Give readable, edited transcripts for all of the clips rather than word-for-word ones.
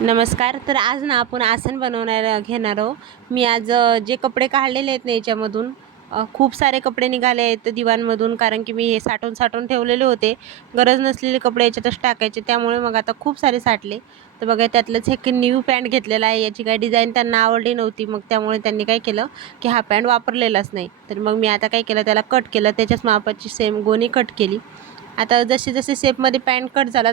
नमस्कार. तर आज ना आपण आसन घेणार आहोत. मी आज जे कपडे काढलेले आहेत ना याच्यामधून खूप सारे कपडे निघाले आहेत दिवाणमधून, कारण की मी हे साठवून ठेवलेले होते. गरज नसलेले कपडे याच्यातच टाकायचे, त्यामुळे मग आता खूप सारे साठले. तर बघा त्यातलंच एक न्यू पॅन्ट घेतलेला आहे. याची काही डिझाईन त्यांना आवडली नव्हती, मग त्यामुळे त्यांनी काय केलं की हा पॅन्ट वापरलेलाच नाही. तर मग मी आता काय केलं, त्याला कट केलं, त्याच्याच मापाची सेम गोणी कट केली. आता जसे जसे शेपमध्ये पॅन्ट कट झाला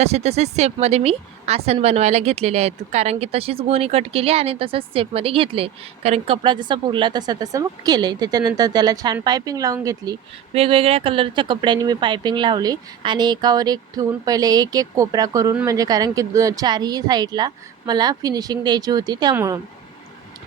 तसे शेपमध्ये मी आसन बनवायला घेतलेले आहेत, कारण की तशीच गोणी कट केली आणि तसंच शेपमध्ये घेतले, कारण कपडा जसा पुरला तसं मग केलं आहे. त्याच्यानंतर त्याला छान पायपिंग लावून घेतली. वेगवेगळ्या कलरच्या कपड्यांनी मी पायपिंग लावली आणि एकावर एक ठेवून पहिले एक एक कोपरा करून, म्हणजे कारण की चारही साईडला मला फिनिशिंग द्यायची होती, त्यामुळं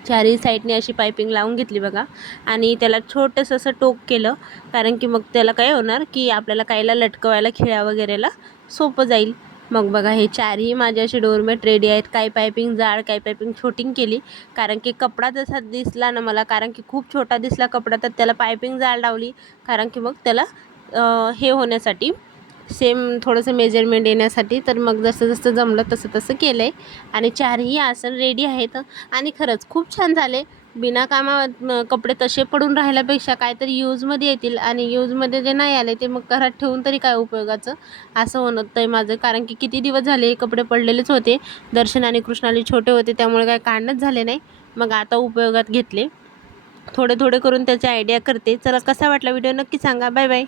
चारही साईडने अशी पायपिंग लावून घेतली बघा. आणि त्याला छोटंसं असं टोक केलं, कारण की मग त्याला काय होणार की आपल्याला कायला लटकवायला खिळ्या वगैरेला सोपं जाईल. मग बघा हे चारही माझे असे डोरमेट रेडी आहेत. काही पायपिंग जाड, काही पायपिंग छोटिंग केली, कारण की कपडा जसा दिसला ना मला, कारण की खूप छोटा दिसला कपडा, तर त्याला पायपिंग जाड लावली, कारण की मग त्याला हे होण्यासाठी, सेम थोडंसं मेजरमेंट येण्यासाठी. तर मग जसं जसं जमलं तसं केलं आहे आणि चारही आसन रेडी आहेत. आणि खरंच खूप छान झाले. बिना कपडे तसे पडून राहिल्यापेक्षा काहीतरी यूजमध्ये येतील, आणि यूजमध्ये जे नाही आले ते मग घरात ठेवून तरी काय उपयोगाचं, असं होतं आहे माझं. कारण की किती दिवस झाले कपडे पडलेलेच होते. दर्शन आणि कृष्णाली छोटे होते, त्यामुळे काय काढणंच झाले नाही. मग आता उपयोगात घेतले. थोडे थोडे करून त्याची आयडिया करते. चला, कसा वाटला व्हिडिओ नक्की सांगा. Bye bye.